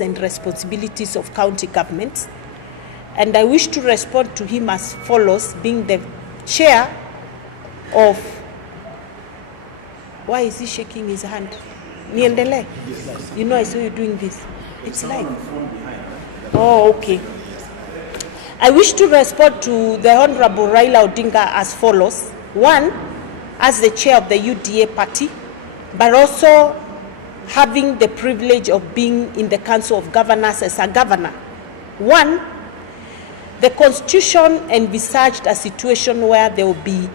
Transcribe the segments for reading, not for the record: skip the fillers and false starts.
and responsibilities of county governments, and I wish to respond to him as follows, being the chair of... Why is he shaking his hand? Niendele? You know, I saw you doing this. It's like... Oh, okay. I wish to respond to the Honorable Raila Odinga as follows. One, as the chair of the UDA party, but also having the privilege of being in the Council of Governors as a governor. One, the Constitution envisaged a situation where there will be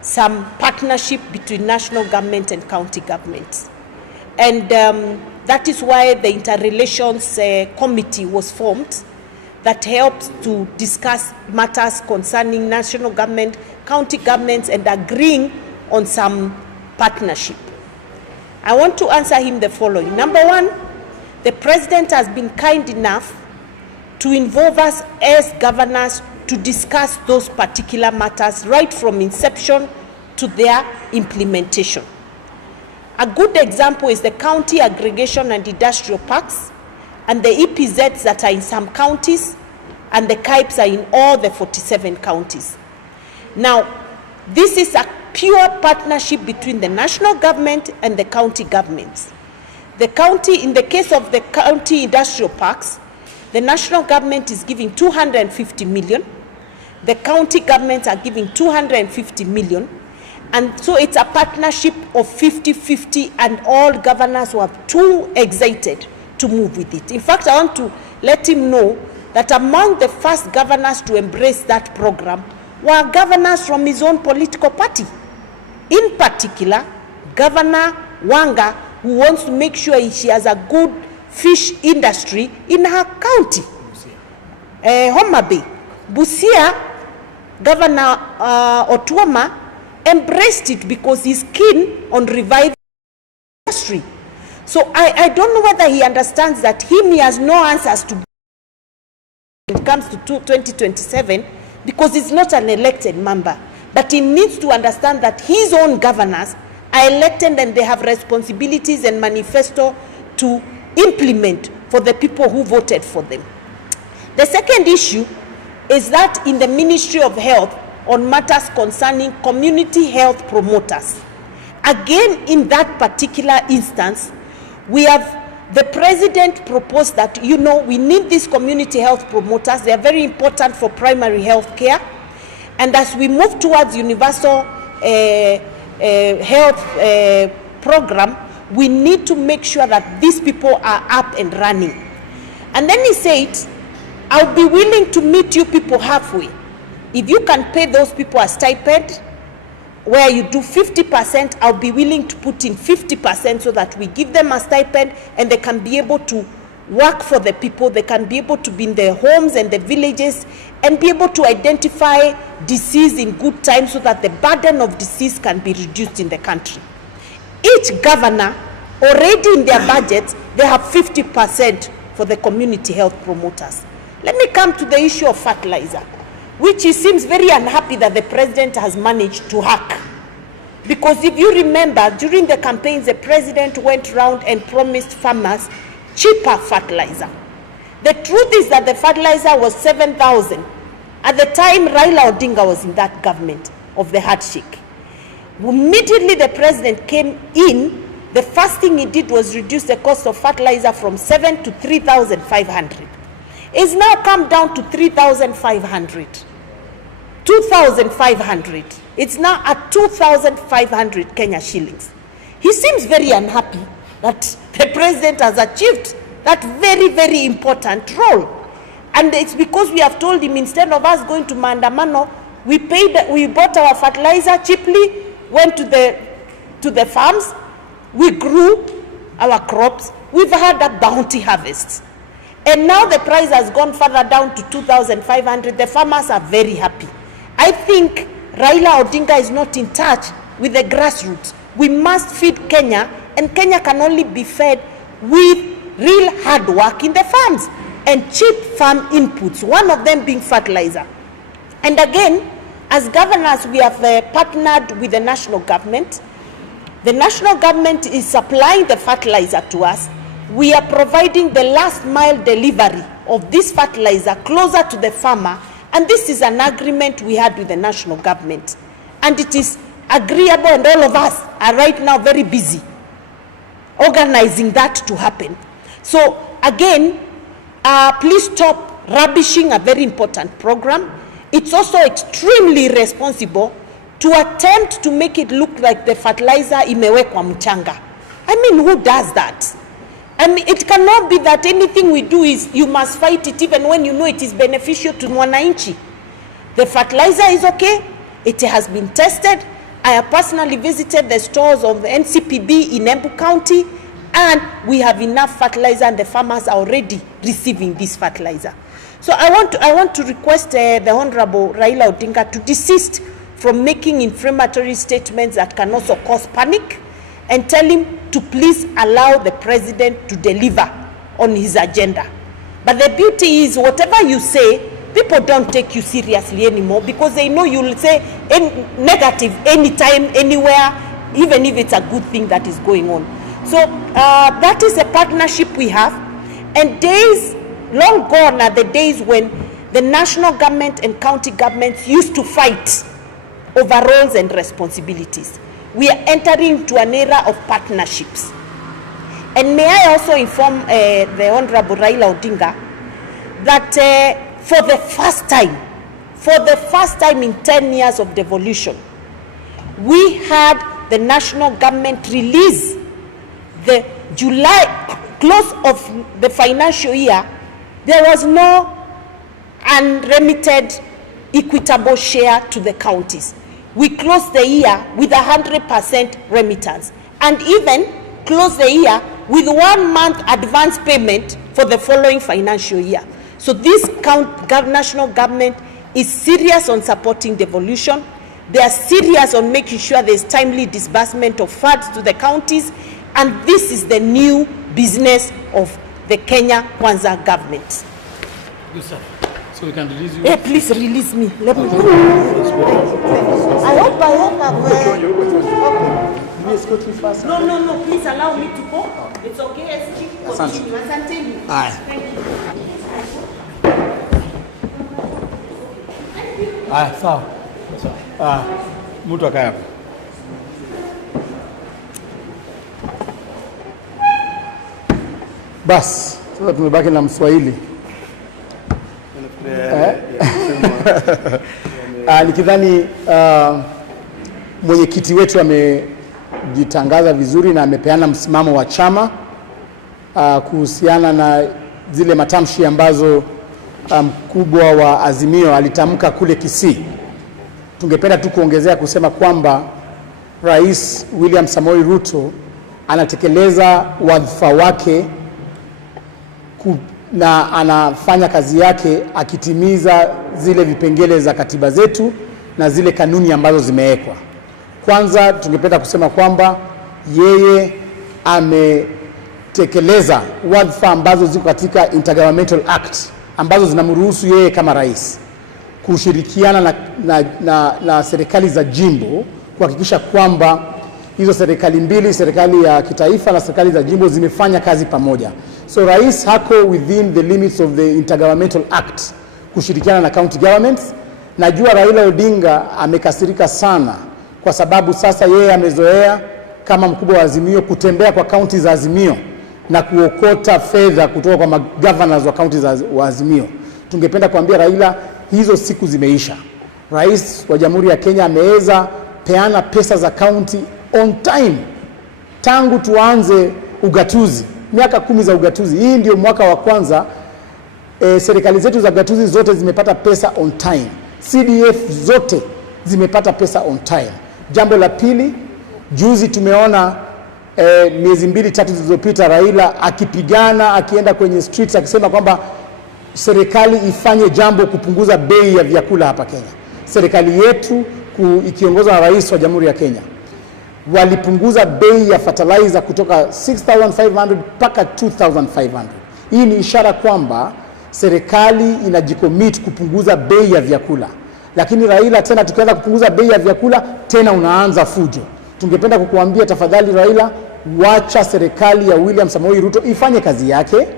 some partnership between national government and county governments. And that is why the Interrelations Committee was formed that helps to discuss matters concerning national government, county governments, and agreeing on some partnership. I want to answer him the following. Number one, the President has been kind enough to involve us as governors to discuss those particular matters right from inception to their implementation. A good example is the county aggregation and industrial parks and the EPZs that are in some counties, and the KIPs are in all the 47 counties. Now, this is a pure partnership between the national government and the county governments. The county, in the case of the county industrial parks, the national government is giving 250 million. The county governments are giving 250 million. And so it's a partnership of 50-50, and all governors were too excited to move with it. In fact, I want to let him know that among the first governors to embrace that program were governors from his own political party. In particular, Governor Wanga, who wants to make sure she has a good fish industry in her county. Homa Bay. Busia, Governor Otuoma embraced it because he's keen on reviving the industry. So I don't know whether he understands that he has no answers to when it comes to 2027, because he's not an elected member. But he needs to understand that his own governors are elected and they have responsibilities and manifesto to implement for the people who voted for them. The second issue is that in the Ministry of Health, on matters concerning community health promoters. Again, in that particular instance, the President proposed that, we need these community health promoters. They are very important for primary health care. And as we move towards universal health program, we need to make sure that these people are up and running. And then he said, I'll be willing to meet you people halfway. If you can pay those people a stipend, where you do 50%, I'll be willing to put in 50% so that we give them a stipend and they can be able to work for the people. They can be able to be in their homes and the villages and be able to identify disease in good time so that the burden of disease can be reduced in the country. Each governor, already in their budget, they have 50% for the community health promoters. Let me come to the issue of fertilizer, which he seems very unhappy that the President has managed to hack. Because if you remember, during the campaigns, the President went around and promised farmers cheaper fertilizer. The truth is that the fertilizer was 7,000. At the time, Raila Odinga was in that government of the handshake. Immediately the President came in, the first thing he did was reduce the cost of fertilizer from 7 to 3,500. It's now come down to 3,500. 2,500. It's now at 2,500 Kenya shillings. He seems very unhappy that the President has achieved that very, very important role. And it's because we have told him, instead of us going to Mandamano, we bought our fertilizer cheaply, went to the farms, we grew our crops, we've had a bounty harvest. And now the price has gone further down to 2,500. The farmers are very happy. I think Raila Odinga is not in touch with the grassroots. We must feed Kenya, and Kenya can only be fed with real hard work in the farms and cheap farm inputs, one of them being fertilizer. And again, as governors, we have partnered with the national government. The national government is supplying the fertilizer to us. we are providing the last mile delivery of this fertilizer closer to the farmer, and this is an agreement we had with the national government, and it is agreeable, and all of us are right now very busy organizing that to happen. So again, please stop rubbishing a very important program. It's also extremely irresponsible to attempt to make it look like the fertilizer imewekwa mchanga. I mean, who does that? I mean, it cannot be that anything we do is you must fight it even when you know it is beneficial to mwananchi. The fertilizer is okay. It has been tested. I have personally visited the stores of the NCPB in Embu County, and we have enough fertilizer, and the farmers are already receiving this fertilizer. So I want to request the Honorable Raila Odinga to desist from making inflammatory statements that can also cause panic, and tell him to please allow the president to deliver on his agenda. But the beauty is, whatever you say, people don't take you seriously anymore, because they know you'll say negative anytime, anywhere, even if it's a good thing that is going on. So that is a partnership we have, and days long gone are the days when the national government and county governments used to fight over roles and responsibilities. We are entering into an era of partnerships. And may I also inform the Honorable Raila Odinga that for the first time in 10 years of devolution, we had the national government release the July close of the financial year. There was no unremitted equitable share to the counties. We closed the year with 100% remittance, and even closed the year with 1 month advance payment for the following financial year. So this national government is serious on supporting devolution. They are serious on making sure there is timely disbursement of funds to the counties, and this is the new business of the Kenya Kwanza government. Good, sir. So we can release you? Yeah, please release me. Let me go. I hope I've... Okay. No, please allow me to go. It's okay. Continue. Asante. Thank you. Sawa. Mtu akaya hapo. Bas, sasa tumebaki na Mswahili. Nikidhani mwenyekiti wetu amejitangaza vizuri na amepeana msimamo wa chama kuhusiana na zile matamshi ambazo mkubwa wa Azimio alitamka kule Kisii. Tungependa tu kuongezea kusema kwamba Rais William Samoei Ruto anatekeleza wadhifa wake na anafanya kazi yake akitimiza zile vipengele za katiba zetu na zile kanuni ambazo zimewekwa. Kwanza tungependa kusema kwamba yeye ametekeleza wadhifa ambazo ziko katika Intergovernmental Act ambazo zinamruhusu yeye kama rais kushirikiana na serikali za jimbo kuhakikisha kwamba hizo serikali mbili, serikali ya kitaifa na serikali za jimbo, zimefanya kazi pamoja. So rais hako within the limits of the Intergovernmental Act kushirikiana na county governments. Najua Raila Odinga amekasirika sana kwa sababu sasa yeye amezoea kama mkubwa wa Azimio kutembea kwa county za Azimio na kuokota fedha kutoka kwa governors wa county za Azimio. Tungependa kuambia Raila, hizo siku zimeisha. Rais wa Jamhuri ya Kenya ameweza peana pesa za county on time. Tangu tuanze ugatuzi, miaka 10 za ugatuzi, hii ndio mwaka wa kwanza serikali zetu za ugatuzi zote zimepata pesa on time. CDF zote zimepata pesa on time. Jambo la pili, juzi tumeona miezi 2-3 zilizopita Raila akipigana, akienda kwenye streets akisema kwamba serikali ifanye jambo kupunguza bei ya vyakula hapa Kenya. Serikali yetu ikiongozwa na rais wa Jamhuri ya Kenya walipunguza bei ya fertilizer kutoka 6,500 mpaka 2,500. Hii ni ishara kwamba serikali inajicommit kupunguza bei ya vyakula. Lakini Raila tena tukianza kupunguza bei ya vyakula tena unaanza fujo. Tungependa kukuambia tafadhali Raila, wacha serikali ya William Samoei Ruto ifanye kazi yake,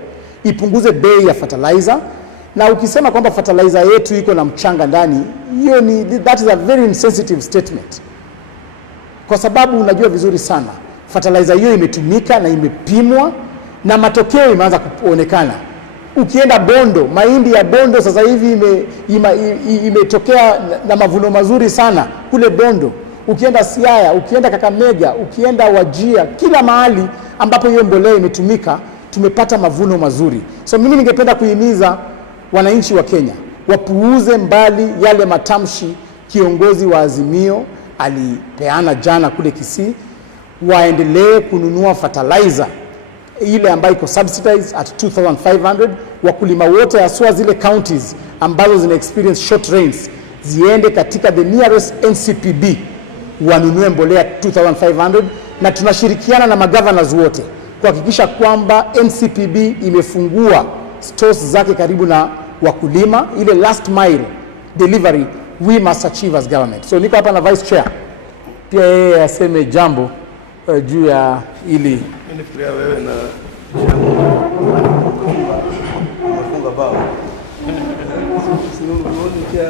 ipunguze bei ya fertilizer. Na ukisema kwamba fertilizer yetu iko na mchanga ndani, that is a very insensitive statement, kwa sababu unajua vizuri sana fertilizer hiyo imetumika na imepimwa na matokeo imeanza kuonekana. Ukienda Bondo, mahindi ya Bondo sasa hivi imetokea na mavuno mazuri sana kule Bondo. Ukienda Siaya, ukienda Kakamega, ukienda Wajia, kila mahali ambapo hiyo mbolea imetumika tumepata mavuno mazuri. So mimi ningependa kuhimiza wananchi wa Kenya wapuuze mbali yale matamshi kiongozi wa Azimio alipeana jana kule Kisii, waendelee kununua fertilizer ile ambayo iko subsidized at 2,500. Wakulima wote haswa zile counties ambazo zina experience short rains ziende katika the nearest NCPB wanunue mbolea 2,500, na tunashirikiana na magovernors wote kuhakikisha kwamba NCPB imefungua stores zake karibu na wakulima. Ile last mile delivery we must achieve as government. So niko hapa na vice chair pia yeye aseme jambo juu ya ili Nifikiria wewe na umefunga bao. Sioni pia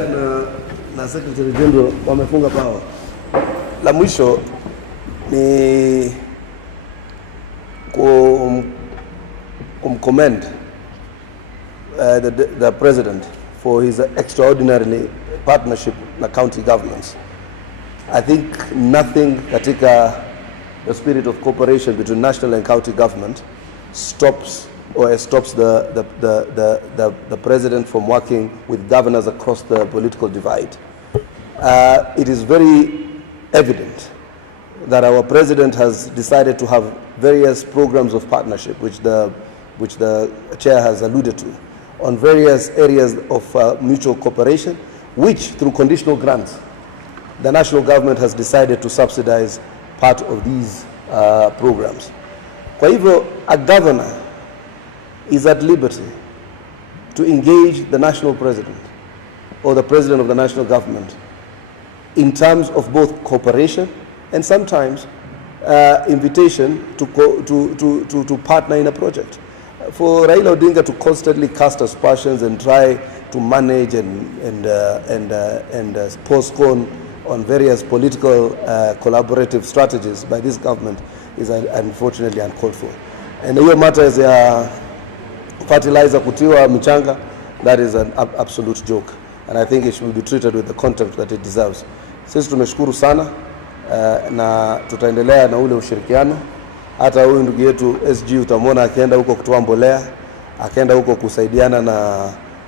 na Secretary General wamefunga bao. La mwisho ni commend the President for his extraordinary partnership na county governments. I think nothing katika the spirit of cooperation between national and county government stops the President from working with governors across the political divide. It is very evident that our President has decided to have various programs of partnership, which the Chair has alluded to, on various areas of mutual cooperation, which through conditional grants, the national government has decided to subsidize part of these programs. Kwa hivyo, a governor is at liberty to engage the national president or the president of the national government in terms of both cooperation and sometimes invitation to partner in a project. For Raila Odinga to constantly cast aspersions and try to manage and postpone on various political collaborative strategies by this government is unfortunately uncalled for. And hiyo matters ya fertilizer kutiwa mchanga, that is an absolute joke, and I think it should be treated with the contempt that it deserves. Sisi tumeshukuru sana na tutaendelea na ule ushirikiano. Hata huyu ndugu yetu SG utamwona akienda huko kutoa mbolea, akaenda huko kusaidiana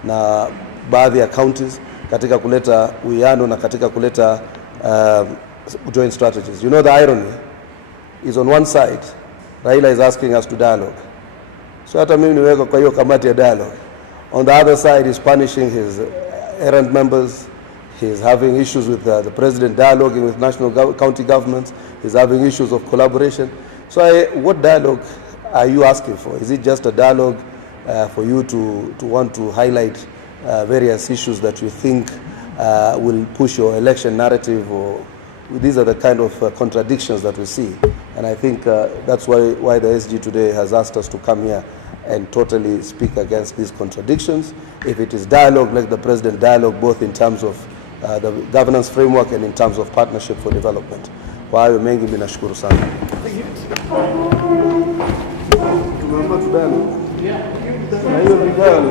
na baadhi ya counties katika kuleta uwiano na katika kuleta joint strategies. You know, the irony is on one side Raila is asking us to dialogue. So hata mimi niweka kwa hiyo kamati ya dialogue. On the other side is punishing his errand members. He is having issues with the president dialoguing with national county governments. He's having issues of collaboration. So what dialogue are you asking for? Is it just a dialogue for you to want to highlight various issues that you think will push your election narrative? Or these are the kind of contradictions that we see, and I think that's why the SG today has asked us to come here and totally speak against these contradictions. If it is dialogue, let the president dialogue both in terms of the governance framework and in terms of partnership for development. Kwa hayo mengi mimi nashukuru sana. Tunaomba tudani. Na hiyo video